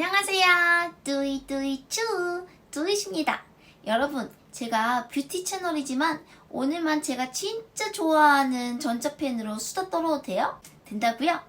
안녕하세요. 뚜이뚜이쭈 뚜이십니다. 여러분, 제가 뷰티 채널이지만 오늘만 제가 진짜 좋아하는 전자펜으로 수다 떨어도 돼요? 된다고요?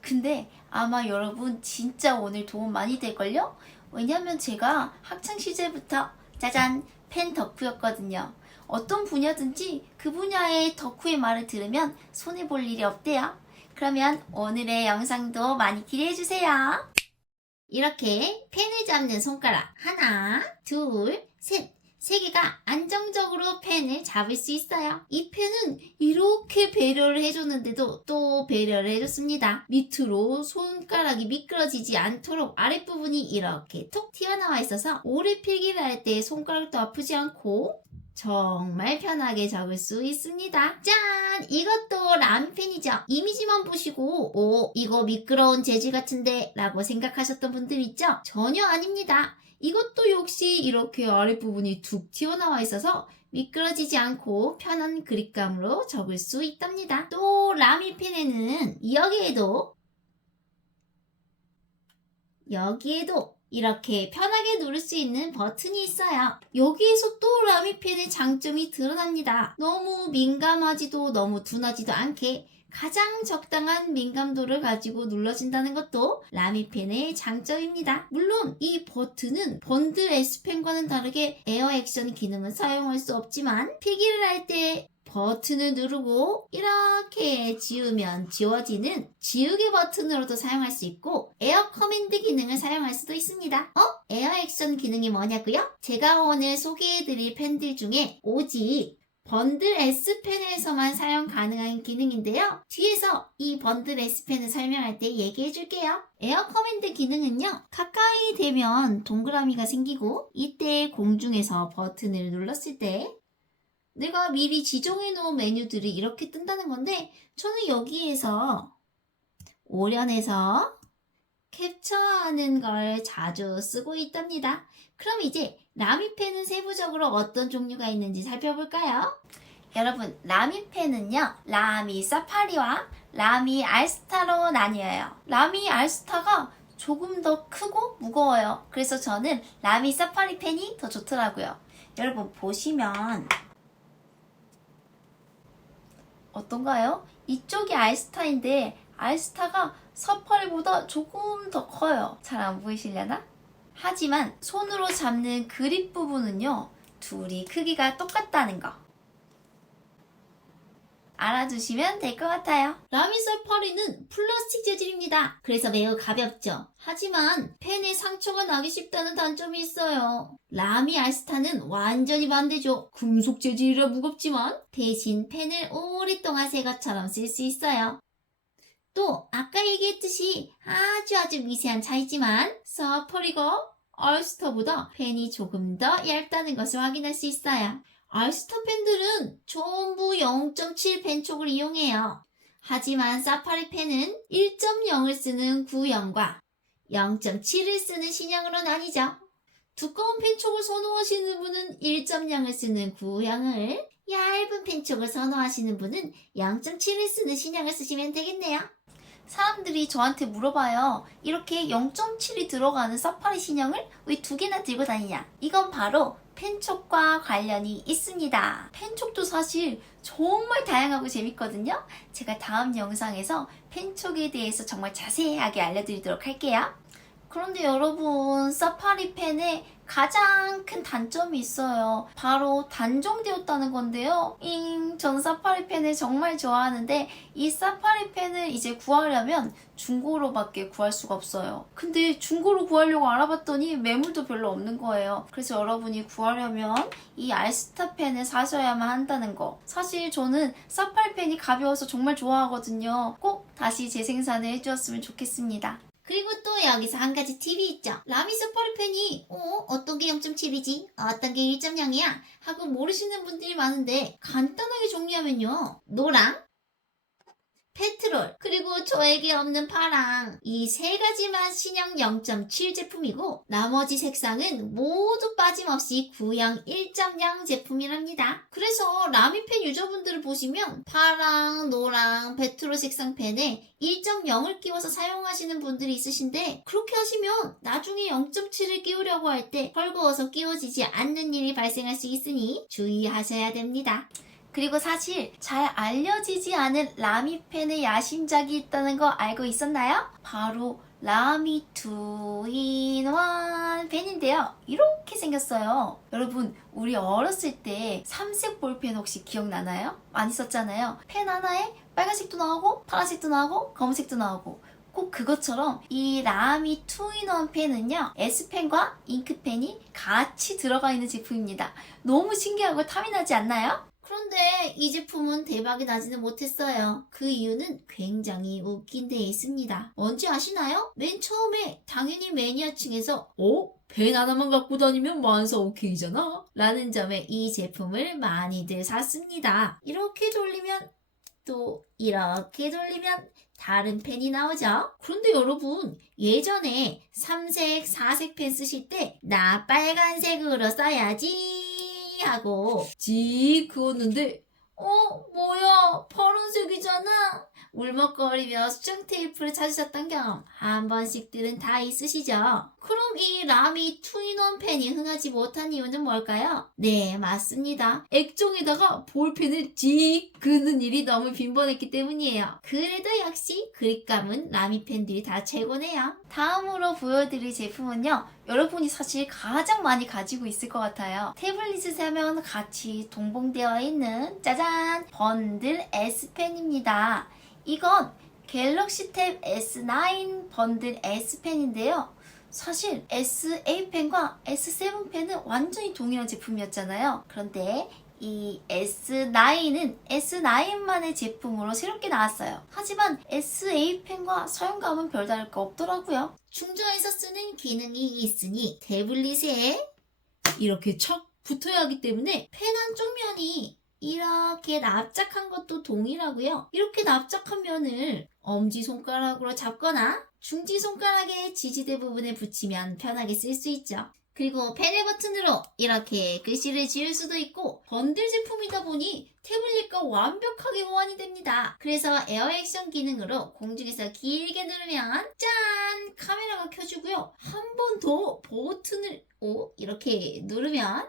근데 아마 여러분 진짜 오늘 도움 많이 될걸요? 왜냐면 제가 학창시절부터 짜잔 펜 덕후였거든요. 어떤 분야든지 그 분야의 덕후의 말을 들으면 손해볼 일이 없대요. 그러면 오늘의 영상도 많이 기대해주세요. 이렇게 펜을 잡는 손가락 하나, 둘, 셋, 세 개가 안정적으로 펜을 잡을 수 있어요. 이 펜은 이렇게 배려를 해줬는데도 또 배려를 해줬습니다. 밑으로 손가락이 미끄러지지 않도록 아랫부분이 이렇게 톡 튀어나와 있어서 오래 필기를 할 때 손가락도 아프지 않고 정말 편하게 적을 수 있습니다. 짠! 이것도 라미펜이죠. 이미지만 보시고 오, 이거 미끄러운 재질 같은데 라고 생각하셨던 분들 있죠? 전혀 아닙니다. 이것도 역시 이렇게 아랫부분이 툭 튀어나와 있어서 미끄러지지 않고 편한 그립감으로 적을 수 있답니다. 또 라미펜에는 여기에도 이렇게 편하게 누를 수 있는 버튼이 있어요. 여기에서 또 라미펜의 장점이 드러납니다. 너무 민감하지도 너무 둔하지도 않게 가장 적당한 민감도를 가지고 눌러진다는 것도 라미펜의 장점입니다. 물론 이 버튼은 번들 S펜과는 다르게 에어 액션 기능은 사용할 수 없지만 필기를 할 때 버튼을 누르고 이렇게 지우면 지워지는 지우개 버튼으로도 사용할 수 있고 에어 커맨드 기능을 사용할 수도 있습니다. 에어 액션 기능이 뭐냐고요? 제가 오늘 소개해드릴 펜들 중에 오직 번들 S펜에서만 사용 가능한 기능인데요. 뒤에서 이 번들 S펜을 설명할 때 얘기해 줄게요. 에어 커맨드 기능은요. 가까이 되면 동그라미가 생기고 이때 공중에서 버튼을 눌렀을 때 내가 미리 지정해 놓은 메뉴들이 이렇게 뜬다는 건데 저는 여기에서 오련해서 캡처하는 걸 자주 쓰고 있답니다. 그럼 이제 라미펜은 세부적으로 어떤 종류가 있는지 살펴볼까요? 여러분, 라미펜은요, 라미 사파리와 라미 알스타로 나뉘어요. 라미 알스타가 조금 더 크고 무거워요. 그래서 저는 라미 사파리 펜이 더 좋더라고요. 여러분 보시면 어떤가요? 이쪽이 알스타인데 알스타가 사파리보다 조금 더 커요. 잘 안 보이시려나? 하지만 손으로 잡는 그립 부분은요, 둘이 크기가 똑같다는 거 알아두시면 될 것 같아요. 라미 사파리는 플라스틱 재질입니다. 그래서 매우 가볍죠. 하지만 펜에 상처가 나기 쉽다는 단점이 있어요. 라미 알스타는 완전히 반대죠. 금속 재질이라 무겁지만 대신 펜을 오랫동안 새 것처럼 쓸 수 있어요. 또 아까 얘기했듯이 아주 미세한 차이지만 사파리가 알스타보다 펜이 조금 더 얇다는 것을 확인할 수 있어요. 알스타 펜들은 전부 0.7 펜촉을 이용해요. 하지만 사파리 펜은 1.0을 쓰는 구형과 0.7을 쓰는 신형으로 나뉘죠. 두꺼운 펜촉을 선호하시는 분은 1.0을 쓰는 구형을, 얇은 펜촉을 선호하시는 분은 0.7을 쓰는 신형을 쓰시면 되겠네요. 사람들이 저한테 물어봐요. 이렇게 0.7이 들어가는 사파리 신형을 왜 두 개나 들고 다니냐? 이건 바로 펜촉과 관련이 있습니다. 펜촉도 사실 정말 다양하고 재밌거든요. 제가 다음 영상에서 펜촉에 대해서 정말 자세하게 알려드리도록 할게요. 그런데 여러분, 사파리 펜에 가장 큰 단점이 있어요. 바로 단종되었다는 건데요. 전 사파리 펜을 정말 좋아하는데 이 사파리 펜을 이제 구하려면 중고로밖에 구할 수가 없어요. 근데 중고로 구하려고 알아봤더니 매물도 별로 없는 거예요. 그래서 여러분이 구하려면 이 알스타 펜을 사셔야만 한다는 거. 사실 저는 사파리 펜이 가벼워서 정말 좋아하거든요. 꼭 다시 재생산을 해주었으면 좋겠습니다. 그리고 또 여기서 한 가지 팁이 있죠. 라미 사파리 펜이 어떤 게 0.7이지? 어떤 게 1.0이야? 하고 모르시는 분들이 많은데 간단하게 정리하면요. 노랑, 페트롤, 그리고 저에게 없는 파랑. 이 세 가지만 신형 0.7 제품이고 나머지 색상은 모두 빠짐없이 구형 1.0 제품이랍니다. 그래서 라미펜 유저분들을 보시면 파랑, 노랑, 페트롤 색상 펜에 1.0을 끼워서 사용하시는 분들이 있으신데 그렇게 하시면 나중에 0.7을 끼우려고 할 때 헐거워서 끼워지지 않는 일이 발생할 수 있으니 주의하셔야 됩니다. 그리고 사실 잘 알려지지 않은 라미펜의 야심작이 있다는 거 알고 있었나요? 바로 라미 2in1 펜인데요. 이렇게 생겼어요. 여러분, 우리 어렸을 때 삼색 볼펜 혹시 기억나나요? 많이 썼잖아요. 펜 하나에 빨간색도 나오고 파란색도 나오고 검은색도 나오고 꼭 그것처럼 이 라미 2in1 펜은요, S펜과 잉크펜이 같이 들어가 있는 제품입니다. 너무 신기하고 탐이 나지 않나요? 그런데 이 제품은 대박이 나지는 못했어요. 그 이유는 굉장히 웃긴 데 있습니다. 뭔지 아시나요? 맨 처음에 당연히 매니아층에서 펜 하나만 갖고 다니면 만사 오케이잖아 라는 점에 이 제품을 많이들 샀습니다. 이렇게 돌리면 또 이렇게 돌리면 다른 펜이 나오죠. 그런데 여러분, 예전에 3색, 4색 펜 쓰실 때 나 빨간색으로 써야지 하고 지 그었는데 뭐야 파란색이잖아 울먹거리며 수정 테이프를 찾으셨던 경험 한 번씩들은 다 있으시죠? 그럼 이 라미 2in1 펜이 흥하지 못한 이유는 뭘까요? 네, 맞습니다. 액정에다가 볼펜을 직 그는 일이 너무 빈번했기 때문이에요. 그래도 역시 그립감은 라미 펜들이 다 최고네요. 다음으로 보여드릴 제품은요, 여러분이 사실 가장 많이 가지고 있을 것 같아요. 태블릿을 사면 같이 동봉되어 있는 짜잔! 번들 S펜입니다. 이건 갤럭시 탭 S9 번들 S펜인데요. 사실 S8펜과 S7펜은 완전히 동일한 제품이었잖아요. 그런데 이 S9은 S9만의 제품으로 새롭게 나왔어요. 하지만 S8펜과 사용감은 별다를 거 없더라고요. 충전해서 쓰는 기능이 있으니 태블릿에 이렇게 척 붙어야 하기 때문에 펜 한쪽 면이 이렇게 납작한 것도 동일하고요. 이렇게 납작한 면을 엄지손가락으로 잡거나 중지손가락의 지지대 부분에 붙이면 편하게 쓸 수 있죠. 그리고 펜의 버튼으로 이렇게 글씨를 지울 수도 있고 번들 제품이다 보니 태블릿과 완벽하게 호환이 됩니다. 그래서 에어 액션 기능으로 공중에서 길게 누르면 짠! 카메라가 켜주고요. 한 번 더 버튼을 이렇게 누르면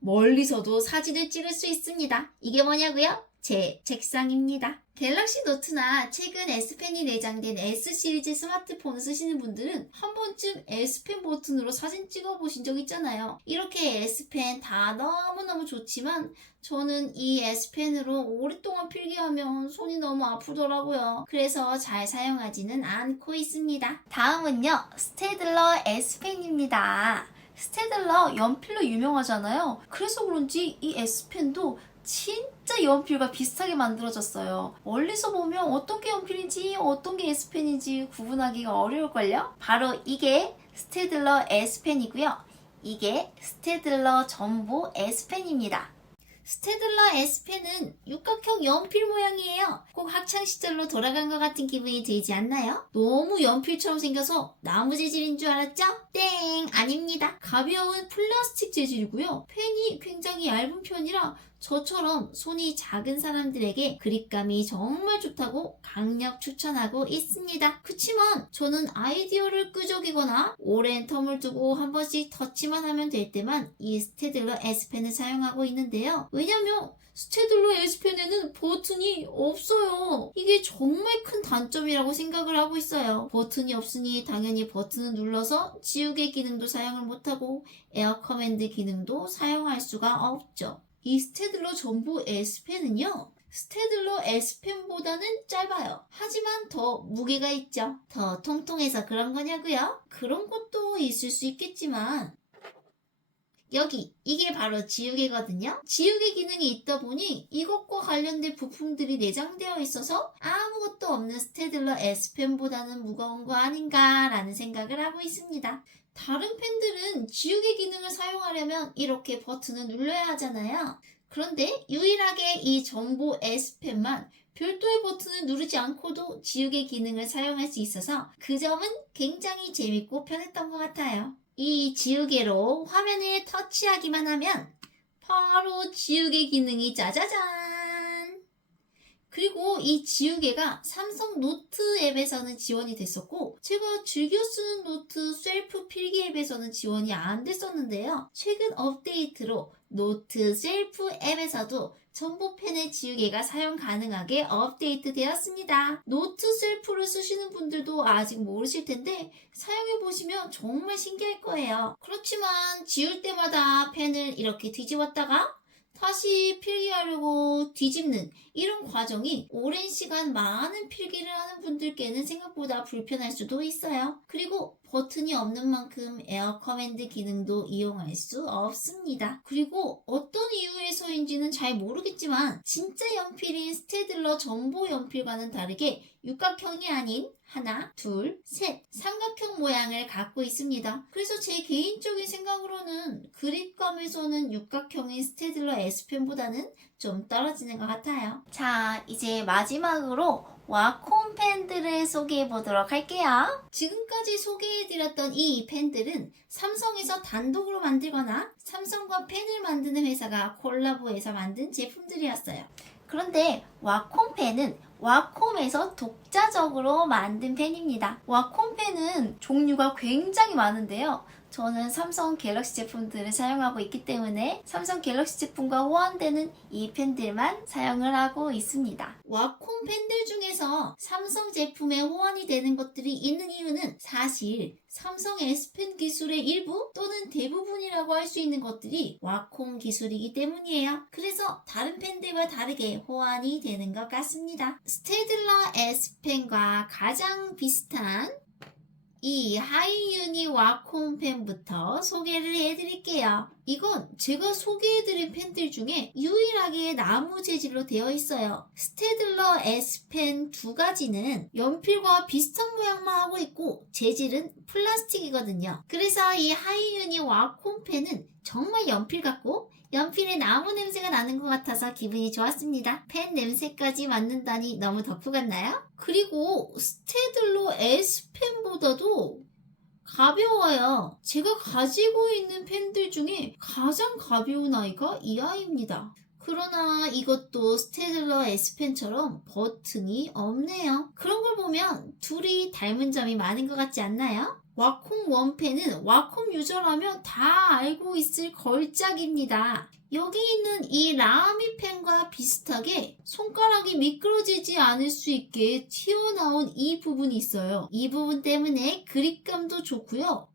멀리서도 사진을 찍을 수 있습니다. 이게 뭐냐고요? 제 책상입니다. 갤럭시 노트나 최근 S펜이 내장된 S시리즈 스마트폰 쓰시는 분들은 한 번쯤 S펜 버튼으로 사진 찍어보신 적 있잖아요. 이렇게 S펜 다 너무너무 좋지만 저는 이 S펜으로 오랫동안 필기하면 손이 너무 아프더라고요. 그래서 잘 사용하지는 않고 있습니다. 다음은요, 스테들러 S펜입니다. 스테들러 연필로 유명하잖아요. 그래서 그런지 이 S펜도 진짜 연필과 비슷하게 만들어졌어요. 멀리서 보면 어떤 게 연필인지 어떤 게 S펜인지 구분하기가 어려울걸요? 바로 이게 스테들러 S펜이고요. 이게 스테들러 전보 S펜입니다. 스테들러 S펜은 육각형 연필 모양이에요. 꼭 학창시절로 돌아간 것 같은 기분이 들지 않나요? 너무 연필처럼 생겨서 나무 재질인 줄 알았죠? 땡! 아닙니다. 가벼운 플라스틱 재질이고요. 펜이 굉장히 얇은 편이라 저처럼 손이 작은 사람들에게 그립감이 정말 좋다고 강력 추천하고 있습니다. 그치만 저는 아이디어를 끄적이거나 오랜 텀을 두고 한 번씩 터치만 하면 될 때만 이 스테들러 S펜을 사용하고 있는데요. 왜냐면 스테들러 S펜에는 버튼이 없어요. 이게 정말 큰 단점이라고 생각을 하고 있어요. 버튼이 없으니 당연히 버튼을 눌러서 지우개 기능도 사용을 못하고 에어 커맨드 기능도 사용할 수가 없죠. 이 스테들러 전보 S펜은요, 스테들러 S펜보다는 짧아요. 하지만 더 무게가 있죠. 더 통통해서 그런 거냐고요? 그런 것도 있을 수 있겠지만 이게 바로 지우개거든요. 지우개 기능이 있다 보니 이것과 관련된 부품들이 내장되어 있어서 아무것도 없는 스테들러 S펜보다는 무거운 거 아닌가라는 생각을 하고 있습니다. 다른 펜들은 지우개 기능을 사용하려면 이렇게 버튼을 눌러야 하잖아요. 그런데 유일하게 이 전보 S펜만 별도의 버튼을 누르지 않고도 지우개 기능을 사용할 수 있어서 그 점은 굉장히 재밌고 편했던 것 같아요. 이 지우개로 화면을 터치하기만 하면 바로 지우개 기능이 짜자잔! 그리고 이 지우개가 삼성 노트 앱에서는 지원이 됐었고 제가 즐겨 쓰는 노트 셀프 필기 앱에서는 지원이 안 됐었는데요. 최근 업데이트로 노트 셀프 앱에서도 전보펜의 지우개가 사용 가능하게 업데이트 되었습니다. 노트 셀프를 쓰시는 분들도 아직 모르실 텐데 사용해보시면 정말 신기할 거예요. 그렇지만 지울 때마다 펜을 이렇게 뒤집었다가 다시 필기하려고 뒤집는 이런 과정이 오랜 시간 많은 필기를 하는 분들께는 생각보다 불편할 수도 있어요. 그리고 버튼이 없는 만큼 에어 커맨드 기능도 이용할 수 없습니다. 그리고 어떤 이유에서인지는 잘 모르겠지만 진짜 연필인 스테들러 전보 연필과는 다르게 육각형이 아닌 하나, 둘, 셋 삼각형 모양을 갖고 있습니다. 그래서 제 개인적인 생각으로는 그립감에서는 육각형인 스테들러 S펜보다는 좀 떨어지는 것 같아요. 자, 이제 마지막으로 와콤 펜들을 소개해 보도록 할게요. 지금까지 소개해드렸던 이 펜들은 삼성에서 단독으로 만들거나 삼성과 펜을 만드는 회사가 콜라보해서 만든 제품들이었어요. 그런데 와콤 펜은 와콤에서 독자적으로 만든 펜입니다. 와콤 펜은 종류가 굉장히 많은데요. 저는 삼성 갤럭시 제품들을 사용하고 있기 때문에 삼성 갤럭시 제품과 호환되는 이 펜들만 사용을 하고 있습니다. 와콤 펜들 중에서 삼성 제품에 호환이 되는 것들이 있는 이유는 사실 삼성 S펜 기술의 일부 또는 대부분이라고 할 수 있는 것들이 와콤 기술이기 때문이에요. 그래서 다른 펜들과 다르게 호환이 되는 것 같습니다. 스테들러 S펜과 가장 비슷한 이 하이유니 와콤 펜부터 소개를 해드릴게요. 이건 제가 소개해드린 펜들 중에 유일하게 나무 재질로 되어 있어요. 스테들러 S펜 두 가지는 연필과 비슷한 모양만 하고 있고 재질은 플라스틱이거든요. 그래서 이 하이유니 와콤 펜은 정말 연필 같고 연필에 나무 냄새가 나는 것 같아서 기분이 좋았습니다. 펜 냄새까지 맡는다니 너무 덕후 같나요? 그리고 스테들러 S펜보다도 가벼워요. 제가 가지고 있는 펜들 중에 가장 가벼운 아이가 이 아이입니다. 그러나 이것도 스테들러 S펜처럼 버튼이 없네요. 그런 걸 보면 둘이 닮은 점이 많은 것 같지 않나요? 와콤 원펜은 와콤 유저라면 다 알고 있을 걸작입니다. 여기 있는 이 라미 펜과 비슷하게 손가락이 미끄러지지 않을 수 있게 튀어나온 이 부분이 있어요. 이 부분 때문에 그립감도 좋고요.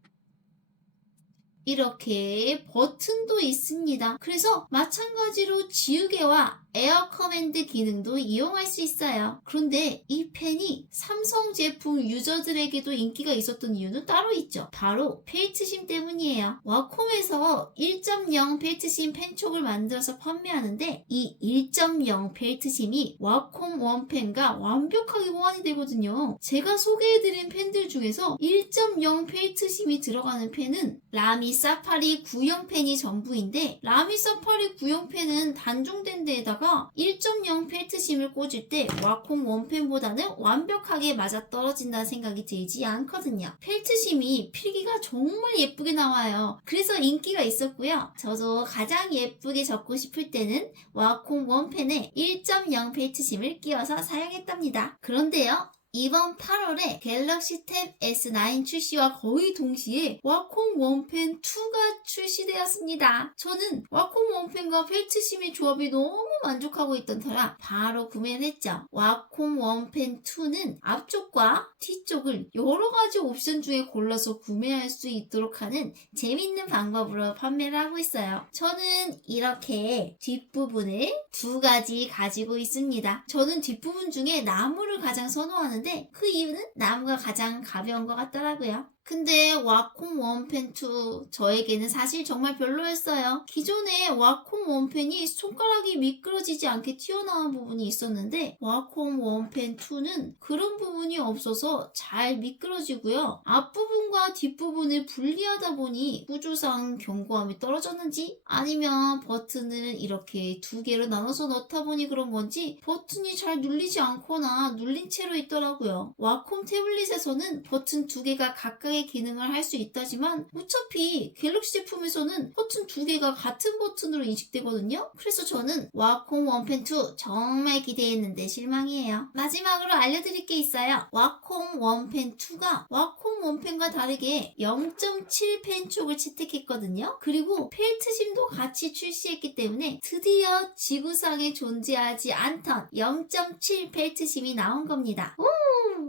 이렇게 버튼도 있습니다. 그래서 마찬가지로 지우개와 에어 커맨드 기능도 이용할 수 있어요. 그런데 이 펜이 삼성 제품 유저들에게도 인기가 있었던 이유는 따로 있죠. 바로 펠트심 때문이에요. 와콤에서 1.0 펠트심 펜촉을 만들어서 판매하는데 이 1.0 펠트심이 와콤 원펜과 완벽하게 호환이 되거든요. 제가 소개해드린 펜들 중에서 1.0 펠트심이 들어가는 펜은 라미 사파리 구형 펜이 전부인데 라미 사파리 구형 펜은 단종된 데에다가 1.0 펠트심을 꽂을 때 와콤 원펜보다는 완벽하게 맞아떨어진다는 생각이 들지 않거든요. 펠트심이 필기가 정말 예쁘게 나와요. 그래서 인기가 있었고요. 저도 가장 예쁘게 적고 싶을 때는 와콤 원펜에 1.0 펠트심을 끼워서 사용했답니다. 그런데요. 이번 8월에 갤럭시 탭 S9 출시와 거의 동시에 와콤 원펜 2가 출시되었습니다. 저는 와콤 원펜과 펠트심의 조합이 너무 만족하고 있던 터라 바로 구매를 했죠. 와콤 원펜 2는 앞쪽과 뒤쪽을 여러가지 옵션 중에 골라서 구매할 수 있도록 하는 재밌는 방법으로 판매를 하고 있어요. 저는 이렇게 뒷부분을 두 가지 가지고 있습니다. 저는 뒷부분 중에 나무를 가장 선호하는데 그 이유는 나무가 가장 가벼운 것 같더라고요. 근데 와콤 원펜 2 저에게는 사실 정말 별로였어요. 기존에 와콤 원펜이 손가락이 미끄러지지 않게 튀어나온 부분이 있었는데 와콤 원펜 2는 그런 부분이 없어서 잘 미끄러지고요. 앞부분과 뒷부분을 분리하다 보니 구조상 견고함이 떨어졌는지 아니면 버튼을 이렇게 두 개로 나눠서 넣다 보니 그런 건지 버튼이 잘 눌리지 않거나 눌린 채로 있더라고요. 와콤 태블릿에서는 버튼 두 개가 각각의 기능을 할 수 있다지만 어차피 갤럭시 제품에서는 버튼 두 개가 같은 버튼으로 인식되거든요. 그래서 저는 와콤 원펜 2 정말 기대했는데 실망이에요. 마지막으로 알려드릴 게 있어요. 와콤 원펜 2가 와콤 원펜과 다르게 0.7 펜촉을 채택했거든요. 그리고 펠트심도 같이 출시했기 때문에 드디어 지구상에 존재하지 않던 0.7 펠트심이 나온 겁니다.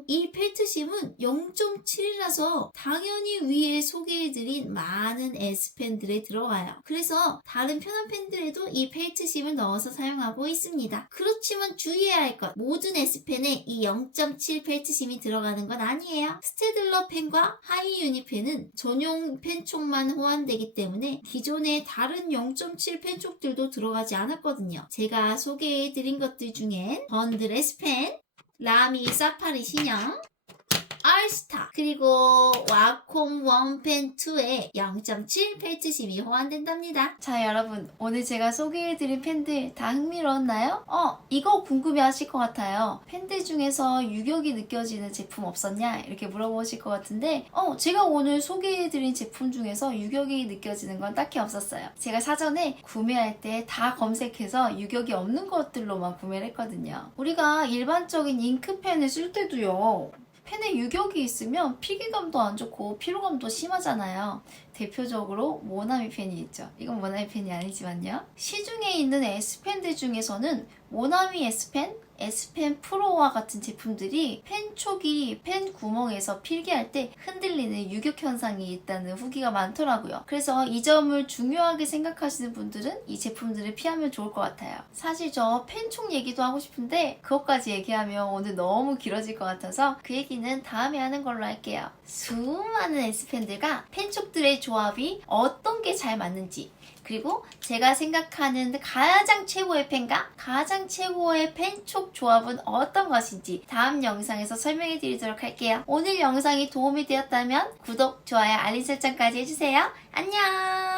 이 펠트심은 0.7이라서 당연히 위에 소개해드린 많은 S펜들에 들어가요. 그래서 다른 편한 펜들에도 이 펠트심을 넣어서 사용하고 있습니다. 그렇지만 주의해야 할 것, 모든 S펜에 이 0.7 펠트심이 들어가는 건 아니에요. 스테들러 펜과 하이 유니펜은 전용 펜촉만 호환되기 때문에 기존의 다른 0.7 펜촉들도 들어가지 않았거든요. 제가 소개해드린 것들 중엔 번들 S펜, 라미 사파리 신형, 알스타, 그리고 와콤 원펜 2에 0.7 펠트심이 호환된답니다. 자, 여러분, 오늘 제가 소개해드린 펜들 다 흥미로웠나요? 이거 궁금해 하실 것 같아요. 펜들 중에서 유격이 느껴지는 제품 없었냐? 이렇게 물어보실 것 같은데 제가 오늘 소개해드린 제품 중에서 유격이 느껴지는 건 딱히 없었어요. 제가 사전에 구매할 때 다 검색해서 유격이 없는 것들로만 구매를 했거든요. 우리가 일반적인 잉크펜을 쓸 때도요, 펜에 유격이 있으면 필기감도 안 좋고 피로감도 심하잖아요. 대표적으로 모나미 펜이 있죠. 이건 모나미 펜이 아니지만요. 시중에 있는 S펜들 중에서는 모나미 S펜, S펜 프로와 같은 제품들이 펜촉이 펜 구멍에서 필기할 때 흔들리는 유격 현상이 있다는 후기가 많더라고요. 그래서 이 점을 중요하게 생각하시는 분들은 이 제품들을 피하면 좋을 것 같아요. 사실 저 펜촉 얘기도 하고 싶은데 그것까지 얘기하면 오늘 너무 길어질 것 같아서 그 얘기는 다음에 하는 걸로 할게요. 수많은 S펜들과 펜촉들의 조합이 어떤 게 잘 맞는지, 그리고 제가 생각하는 가장 최고의 펜과 가장 최고의 펜촉 조합은 어떤 것인지 다음 영상에서 설명해 드리도록 할게요. 오늘 영상이 도움이 되었다면 구독, 좋아요, 알림 설정까지 해주세요. 안녕!